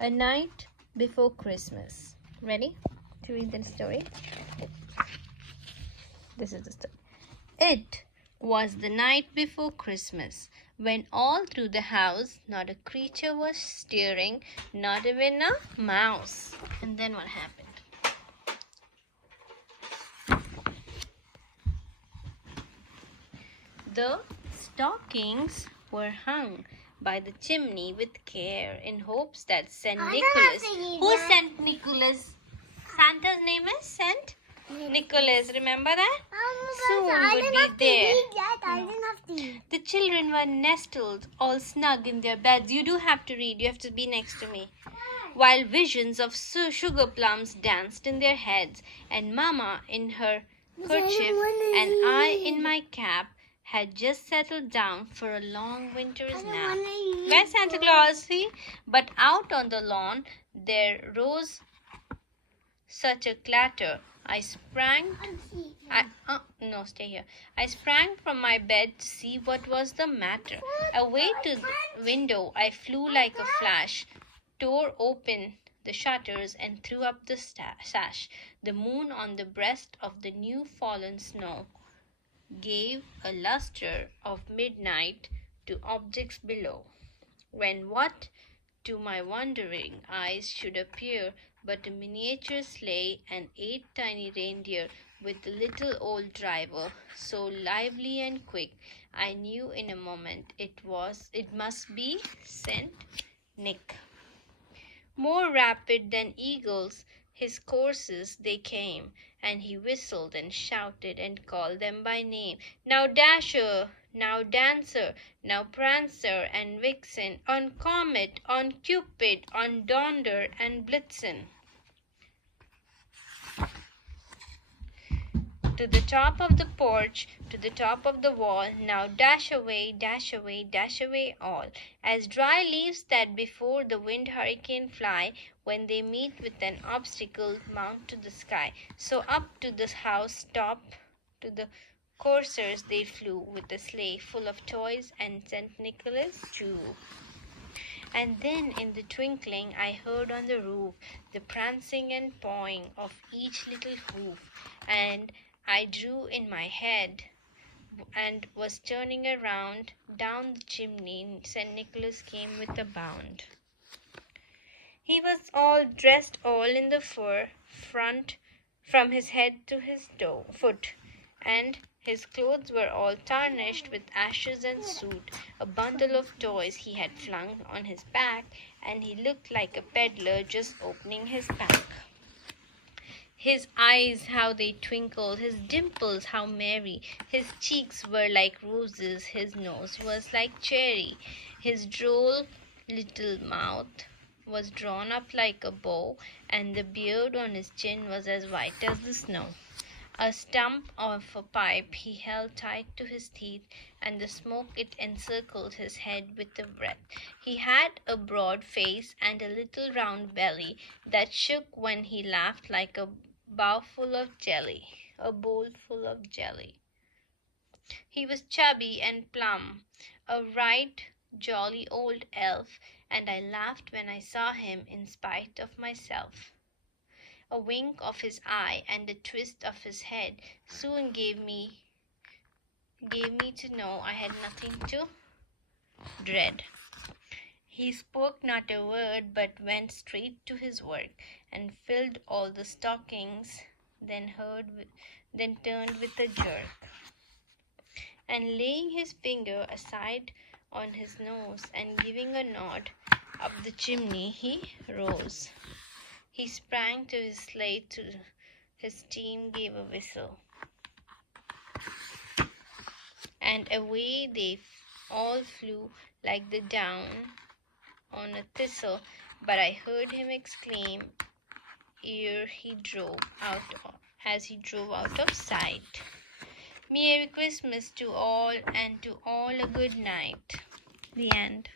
A night before Christmas. Ready to read the story? This is the story. It was the night before Christmas, when all through the house not a creature was stirring, not even a mouse. And then what happened? The stockings were hung by the chimney with care in hopes that Saint Nicholas, who Saint Nicholas? Santa's name is Saint Nicholas, remember that? Soon would be there. The children were nestled all snug in their beds. You do have to read, you have to be next to me. While visions of sugar plums danced in their heads, and Mama in her kerchief and I in my cap had just settled down for a long winter's nap. Where's Santa Claus? See? But out on the lawn there rose such a clatter. I sprang from my bed to see what was the matter. Away to the window I flew like a flash, tore open the shutters and threw up the sash. The moon on the breast of the new fallen snow gave a lustre of midnight to objects below, when what to my wondering eyes should appear but a miniature sleigh and 8 tiny reindeer with the little old driver, so lively and quick, I knew in a moment it must be Saint Nick. More rapid than eagles his courses they came, and he whistled and shouted and called them by name. Now Dasher, now Dancer, now Prancer and Vixen, on Comet, on Cupid, on Donder and Blitzen. To the top of the porch, to the top of the wall, now dash away, dash away, dash away all, as dry leaves that before the wind hurricane fly, when they meet with an obstacle mount to the sky. So up to the house top, to the coursers they flew, with a sleigh full of toys and St. Nicholas too. And then in the twinkling I heard on the roof the prancing and pawing of each little hoof, and I drew in my head and was turning around. Down the chimney St. Nicholas came with a bound. He was all dressed all in the fur front from his head to his foot, and his clothes were all tarnished with ashes and soot. A bundle of toys he had flung on his back, and he looked like a peddler just opening his pack. His eyes, how they twinkled, his dimples, how merry. His cheeks were like roses, his nose was like cherry. His droll little mouth was drawn up like a bow, and the beard on his chin was as white as the snow. A stump of a pipe he held tight to his teeth, and the smoke it encircled his head with a breath. He had a broad face and a little round belly that shook when he laughed like a bowl full of jelly. He was chubby and plump, a right jolly old elf, and I laughed when I saw him in spite of myself. A wink of his eye and a twist of his head soon gave me to know I had nothing to dread. He spoke not a word, but went straight to his work, and filled all the stockings, then turned with a jerk, and laying his finger aside on his nose, and giving a nod up the chimney, he rose. He sprang to his sleigh, to his steam gave a whistle, and away they all flew like the down on a thistle. But I heard him exclaim as he drove out of sight. Merry Christmas to all, and to all a good night. The end.